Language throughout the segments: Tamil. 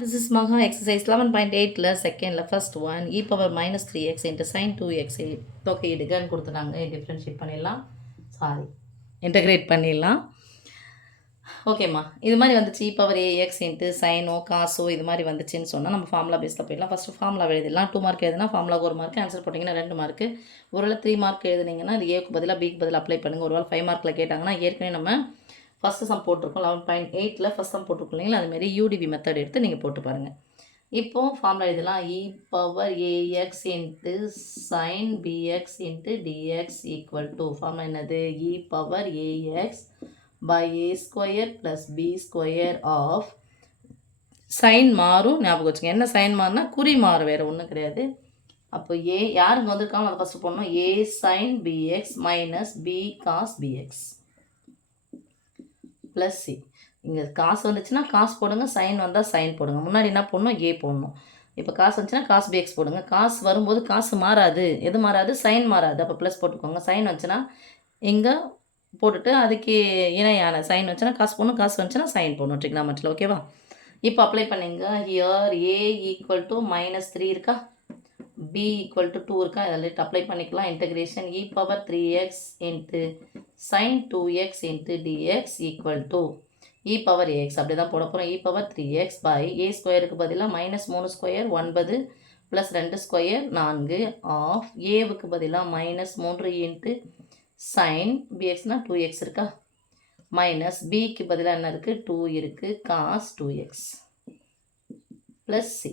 This is Maha exercise 11.8 second first one e power minus 3x into sin 2x தொகையிடுகன்னு கொடுத்துட்டாங்க. டிஃப்ரென்ஷியேட் பண்ணிடலாம், சாரி இன்டகிரேட் பண்ணிடலாம். ஓகேம்மா, இது மாதிரி வந்துச்சு e பவர் ஏஎக்ஸ் இன்ட்டு சைனோ காசோ இது மாதிரி வந்துச்சுன்னு சொன்னால் நம்ம ஃபார்முலா பேஸில் போயிடலாம். ஃபஸ்ட்டு ஃபார்முலா எழுதிடலாம். 2 மார்க் எழுதுனா ஃபார்முலாவுக்கு 1 மார்க், ஆன்சர் போட்டிங்கன்னா 2 மார்க்கு. ஒருவேளை 3 மார்க் எழுதுனீங்கன்னா அது ஏக்கு பதிலாக பிக்கு பதிலாக அப்ளை பண்ணுங்கள். ஒருவேளை 5 மார்க்கில் கேட்டாங்கன்னா ஏற்கனவே நம்ம ஃபஸ்ட்டு சம் போட்டிருக்கோம் 11.8 ஃபஸ்ட் சம் போட்டிருக்கோம் இல்லைங்களா, அதுமாரி யூடிவி மெத்தட் எடுத்து நீங்கள் போட்டு பாருங்கள். இப்போது ஃபார்முலா எழுதலாம். E power a x into sine b x into dx equal to formula என்னது, e power a x by a square plus b square of sine மாறும், ஞாபகம் வச்சுங்க. என்ன சைன் மாறுனா குறி மாறும், வேறு ஒன்றும் கிடையாது. அப்போ ஏ யாருங்க வந்திருக்காங்க அதை ஃபஸ்ட்டு போடணும். A sine b x minus b cos px plus c. இங்கே காசு வந்துச்சுன்னா காசு போடுங்க, சைன் வந்தால் சைன் போடுங்க. முன்னாடி என்ன போடணும், ஏ போடணும். இப்போ காசு வந்துச்சுன்னா காசு பிஎக்ஸ் போடுங்க. காசு வரும்போது காசு மாறாது, எது மாறாது, சைன் மாறாது. அப்போ ப்ளஸ் போட்டுக்கோங்க. சைன் வந்துச்சுன்னா இங்கே போட்டுட்டு அதுக்கு இணையான சைன் வச்சுன்னா காசு போடணும், காசு வந்துச்சுன்னா சைன் போடணும் ட்ரிக்னாமெட்ரியில். ஓகேவா? இப்போ அப்ளை பண்ணிங்க. ஹியர் ஏ ஈக்குவல் டு -3 இருக்கா, பி ஈக்குவல் டு 2 இருக்கா, அதில் அப்ளை பண்ணிக்கலாம். Integration e power 3x into sine 2x into dx equal to e power ax அப்படி தான் போட போகிறோம். இ பவர் 3x பை ஏ ஸ்கொயருக்கு பதிலாக -3 ஸ்கொயர் 9 ப்ளஸ் 2 ஸ்கொயர் 4 ஆஃப் ஏவுக்கு பதிலாக -3 இன்ட்டு சைன் பிஎக்ஸ்னால் 2x இருக்கா, மைனஸ் பிக்கு பதிலாக என்ன இருக்குது, 2 இருக்குது, cos 2x plus c.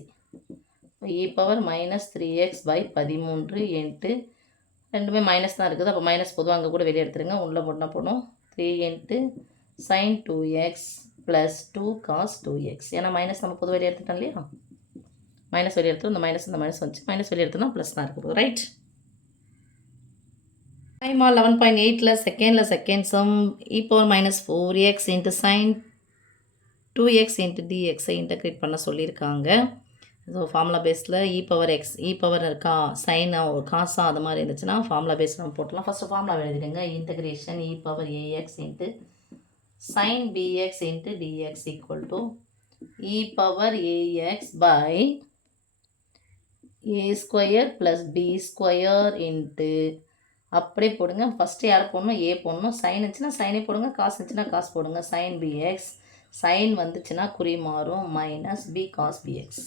E power -3x by 13 into ரெண்டுமே மைனஸ் தான் இருக்குது. அப்போ மைனஸ் பொதுவாக அங்கே கூட வெளியே எடுத்துருங்க, உள்ளே போட்டால் போடணும். 3 into sine 2x plus 2 cos 2x. ஏன்னா மைனஸ் நம்ம பொதுவாக வெளியே எடுத்துட்டோம் இல்லையா, மைனஸ் வெளியே எடுத்துடும். இந்த மைனஸ் வந்துச்சு, மைனஸ் வெளியே எடுத்தோம்னா ப்ளஸ் தான் இருக்குது. ரைட். டைமா 11.8 second sum e power -4x into sine 2x into டிஎக்ஸை இன்டகிரேட் பண்ண சொல்லியிருக்காங்க. ஸோ ஃபார்முலா பேஸில் e power x, e power இருக்கா, சைன் காசா அது மாதிரி இருந்துச்சுன்னா ஃபார்முலா பேஸ் நம்ம போட்டலாம். ஃபஸ்ட்டு ஃபார்முலா எழுதிடுங்க. Integration e power a x into sine b x into dx equal to e power a x by a square plus b square into அப்படியே போடுங்க. ஃபஸ்ட்டு யார் போடணும், ஏ போடணும். சைன் இருந்துச்சுன்னா சைனே போடுங்க, காசு இருந்துச்சுன்னா காசு போடுங்க. சைன் பிஎக்ஸ், சைன் வந்துச்சுன்னா குறி மாறும், minus b cos px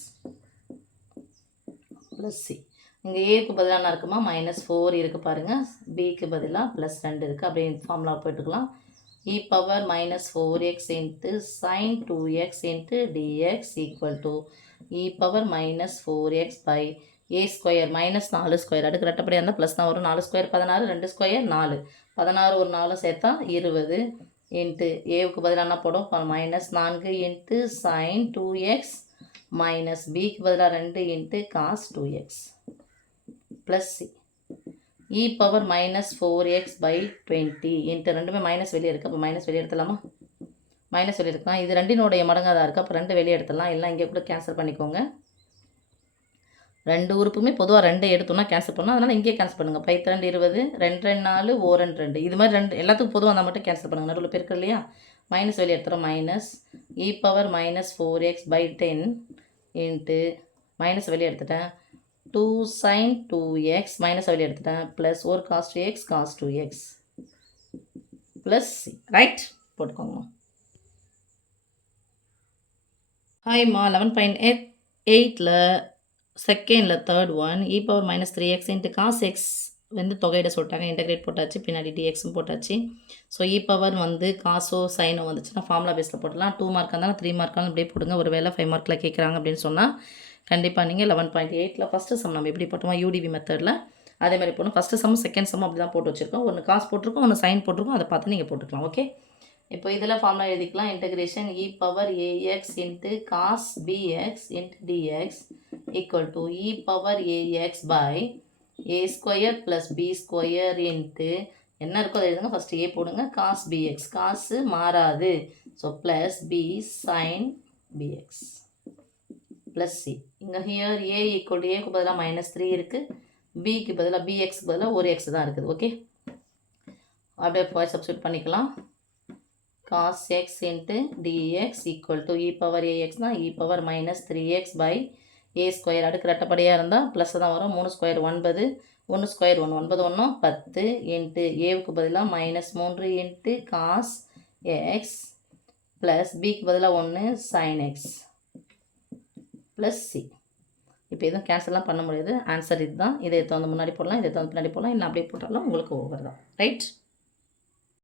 plus c. இங்கே ஏக்கு பதிலாக என்ன இருக்குமா, -4 இருக்குது பாருங்கள், பிக்கு பதிலாக +2 இருக்குது. அப்படியே ஃபார்முலா போட்டுக்கலாம். E power -4x into sine 2x into dx equal to e power -4x by a square -4 square அடுக்கு ரெட்டப்படியாக இருந்தால் ப்ளஸ் தான் வரும். 4 ஸ்கொயர் 16, 2 ஸ்கொயர் 4, 16 ஒரு 4 சேர்த்தா 20 இன்ட்டு ஏவுக்கு பதிலாக என்ன போடும், -4 இன்ட்டு சைன் 2x மைனஸ் பிக்கு பதிலாக 2 into cos 2x plus c. E power -4x by 20 into ரெண்டுமே மைனஸ் வெளியே இருக்குது. அப்போ மைனஸ் வெளியே எடுத்துடலாமா, மைனஸ் வெளியே எடுக்கலாம். இது ரெண்டினுடைய மடங்காக தான் இருக்குது. அப்போ 2 வெளியே எடுத்துடலாம், இல்லை இங்கே கூட கேன்சல் பண்ணிக்கோங்க. 2 உறுப்புமே பொதுவாக 2 எடுத்தோம்னா கேன்சல் பண்ணலாம், அதனால் இங்கேயே கேன்சல் பண்ணுங்கள். 5 2 20, 2 4 1 2 இது மாதிரி 2 எல்லாத்துக்கும் பொதுவாக இருந்தால் மட்டும் கேன்சல் பண்ணுங்கள். நடுவில் பேருக்கு இல்லையா, மைனஸ் வெளியே எடுத்துகிறோம். Minus e power -4x by 10 into minus வெளியே எடுத்துட்டேன் 2 சைன் 2x மைனஸ் வெளியே எடுத்துட்டேன் plus 1 cos 2x cos 2x plus c. Right, போட்டுக்கோங்க. ஹாய்மா 11.8 செகண்டில் third one e power -3x into cos x வந்து தொகையிட சொல்லிட்டாங்க. இன்டகிரேட் போட்டாச்சு, பின்னாடி டிஎக்ஸும் போட்டாச்சு. ஸோ இ பவர் வந்து காசோ சைனோ வந்துச்சுன்னா ஃபார்முலா பேஸில் போடலாம். 2 மார்க் இருந்தாலும் 3 மார்க்காலும் அப்படியே போடுங்க. ஒரு வேளை 5 மார்க்கில் கேட்குறாங்க அப்படின்னு சொன்னால் கண்டிப்பாக நீங்கள் 11.8 ஃபஸ்ட்டு சம் நம்ம எப்படி போட்டோமோ யூடிவி மெத்தடில் அதே மாதிரி போடணும். ஃபஸ்ட்டு சம் செகண்ட் சம் அப்படி தான் போட்டு வச்சுருக்கோம். ஒன்று காசு போட்டிருக்கோம், ஒன்று சைன் போட்டிருக்கோம், அதை பார்த்து நீங்கள் போட்டுக்கலாம். ஓகே, இப்போ இதில் ஃபார்முலா எழுதிக்கலாம். Integration e power a x into cos b x into dx equal to e power a x by a square plus b square into என்ன இருக்கோ அதை எழுதுங்க. ஃபஸ்ட்டு ஏ போடுங்க, காஸ் பிஎக்ஸ் காசு மாறாது, so plus b sin b x plus c. இங்கே ஹியர் ஏ ஈக்குவல் டு ஏக்கு பதிலாக -3 இருக்குது, பிக்கு பதிலாக பிஎக்ஸுக்கு பதிலாக ஒரு எக்ஸ் தான் இருக்குது. ஓகே, அப்படியே சப்ஸ்டியூட் பண்ணிக்கலாம். Cos x into dx equal to e power ஏஎக்ஸ்னால் e power minus 3x by a square. அடுக்கு ரெட்டப்படியாக இருந்தால் ப்ளஸ் தான் வரும். 3 ஸ்கொயர் 9, 1 ஸ்கொயர் 1, 9 1 10 இன்ட்டு ஏவுக்கு பதிலாக -3 இன்ட்டு காஸ் எக்ஸ் ப்ளஸ் பிக்கு பதிலாக 1 சைன் எக்ஸ் ப்ளஸ் சி. இப்போ எதுவும் கேன்சல்லாம் பண்ண முடியாது. ஆன்சர் இதுதான். இதை எடுத்து வந்து முன்னாடி போடலாம், இதை எடுத்து வந்து பின்னாடி போடலாம், இல்லை அப்படியே போட்டாலும் உங்களுக்கு ஓவர் தான். ரைட்?